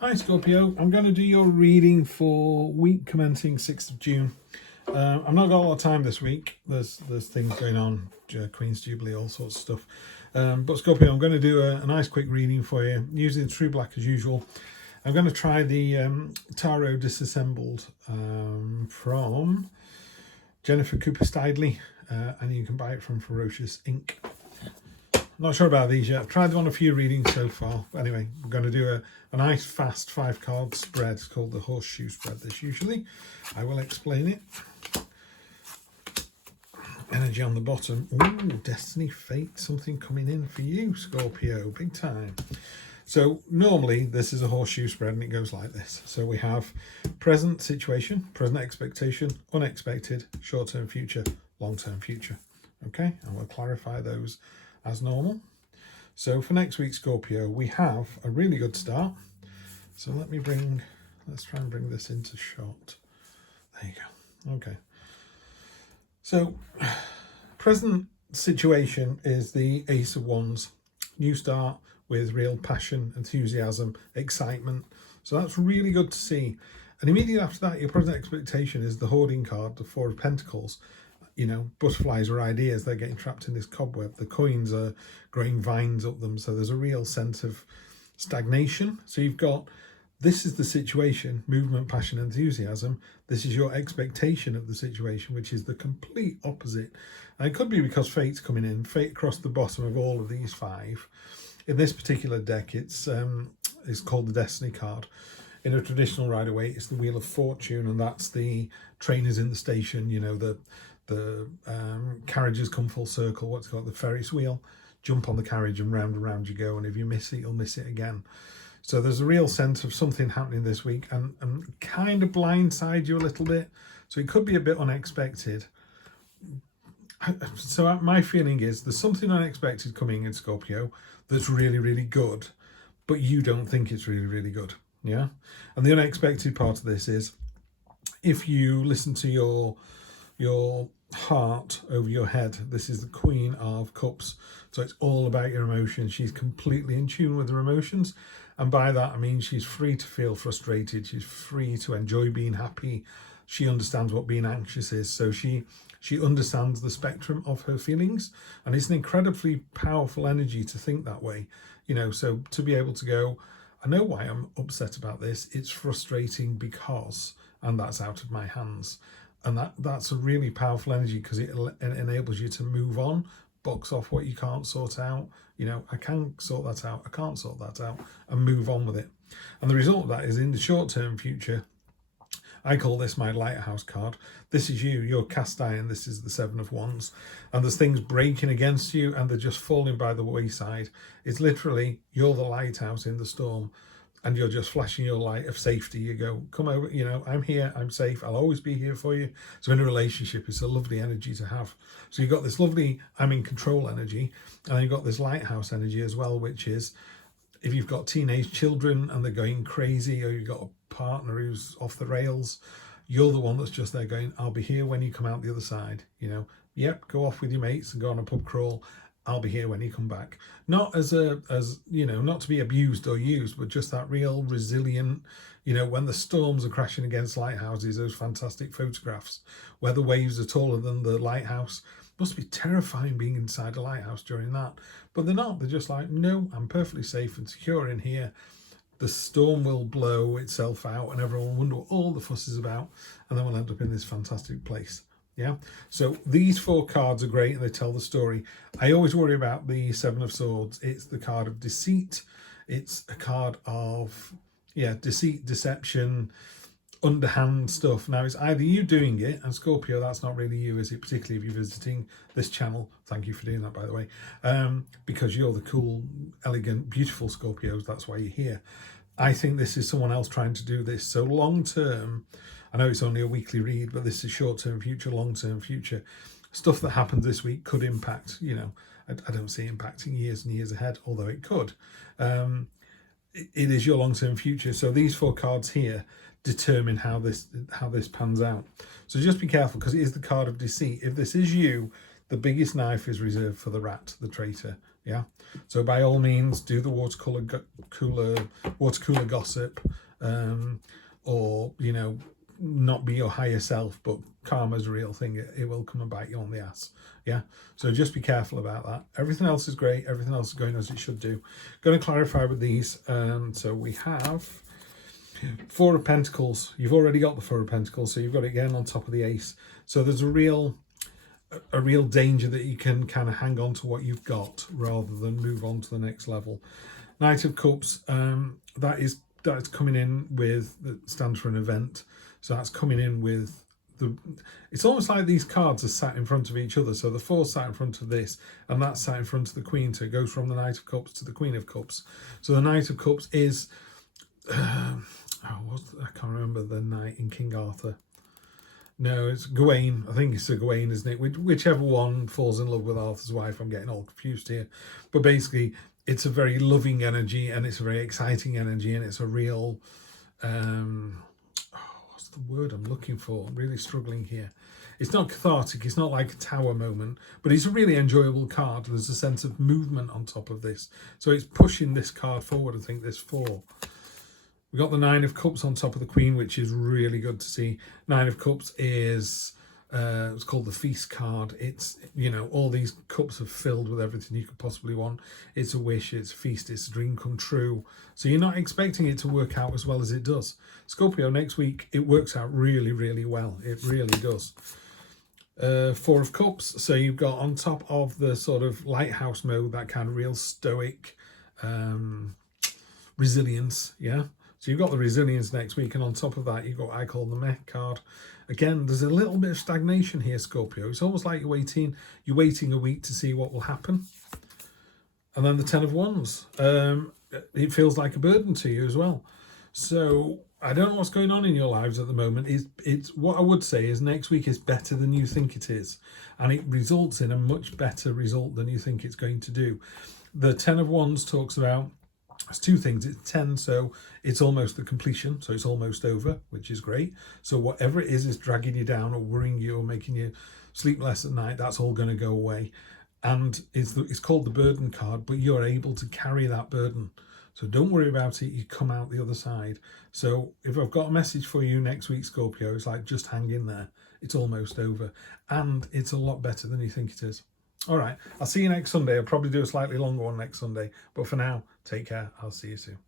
Hi Scorpio, I'm going to do your reading for week commencing 6th of June. I've not got a lot of time this week. There's things going on, Queen's Jubilee, all sorts of stuff. But Scorpio, I'm going to do a nice quick reading for you, using True Black as usual. I'm going to try the Tarot Disassembled from Jennifer Cooper Stidley, and you can buy it from Ferocious Ink. Not sure about these yet. I've tried them on a few readings so far. But anyway, we're going to do a nice fast 5-card spread. It's called the horseshoe spread, this usually. I will explain it. Energy on the bottom. Ooh, destiny, fate, something coming in for you, Scorpio. Big time. So normally this is a horseshoe spread and it goes like this. So we have present situation, present expectation, unexpected, short-term future, long-term future. Okay, and we'll clarify those as normal. So for next week, Scorpio, we have a really good start. So let's try and bring this into shot. There you go. Okay. So present situation is the Ace of Wands. New start with real passion, enthusiasm, excitement. So that's really good to see. And immediately after that, your present expectation is the hoarding card, the Four of Pentacles. You know, butterflies are ideas, they're getting trapped in this cobweb. The coins are growing vines up them, so there's a real sense of stagnation. So you've got, this is the situation, movement, passion, enthusiasm. This is your expectation of the situation, which is the complete opposite. And it could be because fate's coming in, fate across the bottom of all of these 5. In this particular deck, it's called the Destiny card. In a traditional Rider-Waite, it's the Wheel of Fortune, and that's the trainers in the station, you know, the carriages come full circle, what's called the Ferris wheel. Jump on the carriage and round you go, and if you miss it, you'll miss it again. So there's a real sense of something happening this week and kind of blindside you a little bit. So it could be a bit unexpected. So my feeling is there's something unexpected coming in Scorpio that's really, really good, but you don't think it's really, really good. Yeah. And the unexpected part of this is if you listen to your heart over your head. This is the Queen of Cups, so it's all about your emotions. She's completely in tune with her emotions, and by that I mean she's free to feel frustrated, she's free to enjoy being happy. She understands what being anxious is, so she understands the spectrum of her feelings, and it's an incredibly powerful energy to think that way, you know. So to be able to go, I know why I'm upset about this, it's frustrating because, and that's out of my hands. And that's a really powerful energy because it enables you to move on, box off what you can't sort out. You know, I can sort that out, I can't sort that out, and move on with it. And the result of that is in the short-term future, I call this my lighthouse card. This is you, you're cast iron, this is the 7 of Wands. And there's things breaking against you and they're just falling by the wayside. It's literally, you're the lighthouse in the storm. And you're just flashing your light of safety. You go, come over, you know, I'm here, I'm safe, I'll always be here for you. So in a relationship, it's a lovely energy to have. So you've got this lovely, I'm in control energy, and you've got this lighthouse energy as well, which is if you've got teenage children and they're going crazy, or you've got a partner who's off the rails, you're the one that's just there going, I'll be here when you come out the other side. You know, yep, go off with your mates and go on a pub crawl. I'll be here when you come back. Not as you know, not to be abused or used, but just that real resilient, you know, when the storms are crashing against lighthouses, those fantastic photographs where the waves are taller than the lighthouse. Must be terrifying being inside a lighthouse during that. But they're not. They're just like, no, I'm perfectly safe and secure in here. The storm will blow itself out and everyone will wonder what all the fuss is about. And then we'll end up in this fantastic place. Yeah, so these 4 cards are great and they tell the story. I always worry about the 7 of Swords. It's the card of deceit. It's a card of, yeah, deceit, deception, underhand stuff. Now, it's either you doing it, and Scorpio, that's not really you, is it? Particularly if you're visiting this channel. Thank you for doing that, by the way. Because you're the cool, elegant, beautiful Scorpios. That's why you're here. I think this is someone else trying to do this. So long term, I know it's only a weekly read, but this is short-term future, long-term future. Stuff that happens this week could impact, you know, I don't see impacting years and years ahead, although it could. It is your long-term future. So these 4 cards here determine how this pans out. So just be careful, because it is the card of deceit. If this is you, the biggest knife is reserved for the rat, the traitor. Yeah. So by all means, do the water cooler gossip, or not be your higher self, but karma's a real thing. It will come and bite you on the ass. Yeah. So just be careful about that. Everything else is great. Everything else is going as it should do. Going to clarify with these. So we have Four of Pentacles. You've already got the Four of Pentacles, so you've got it again on top of the Ace. So there's a real danger that you can kind of hang on to what you've got rather than move on to the next level. Knight of Cups, that's coming in with, that stands for an event. So that's coming in with it's almost like these cards are sat in front of each other. So the Four sat in front of this, and that's sat in front of the Queen. So it goes from the Knight of Cups to the Queen of Cups. So the Knight of Cups is, I can't remember the knight in King Arthur. No, it's Gawain. I think it's a Gawain, isn't it? Whichever one falls in love with Arthur's wife. I'm getting all confused here. But basically, it's a very loving energy, and it's a very exciting energy, and it's a real... what's the word I'm looking for? I'm really struggling here. It's not cathartic. It's not like a tower moment, but it's a really enjoyable card. There's a sense of movement on top of this. So it's pushing this card forward, I think, this Four. We've got the Nine of Cups on top of the Queen, which is really good to see. Nine of Cups is, it's called the Feast card. It's, all these cups are filled with everything you could possibly want. It's a wish, it's a feast, it's a dream come true. So you're not expecting it to work out as well as it does. Scorpio, next week, it works out really, really well. It really does. Four of Cups. So you've got on top of the sort of lighthouse mode, that kind of real stoic resilience, yeah? So you've got the resilience next week, and on top of that, you've got what I call the mech card. Again, there's a little bit of stagnation here, Scorpio. It's almost like you're waiting a week to see what will happen. And then the Ten of Wands. It feels like a burden to you as well. So I don't know what's going on in your lives at the moment. It's what I would say is next week is better than you think it is. And it results in a much better result than you think it's going to do. The Ten of Wands talks about, it's two things. It's 10, so it's almost the completion, so it's almost over, which is great. So whatever it is dragging you down or worrying you or making you sleep less at night, that's all going to go away. And it's called the burden card, but you're able to carry that burden. So don't worry about it. You come out the other side. So if I've got a message for you next week, Scorpio, it's like, just hang in there. It's almost over. And it's a lot better than you think it is. All right, I'll see you next Sunday. I'll probably do a slightly longer one next Sunday. But for now, take care. I'll see you soon.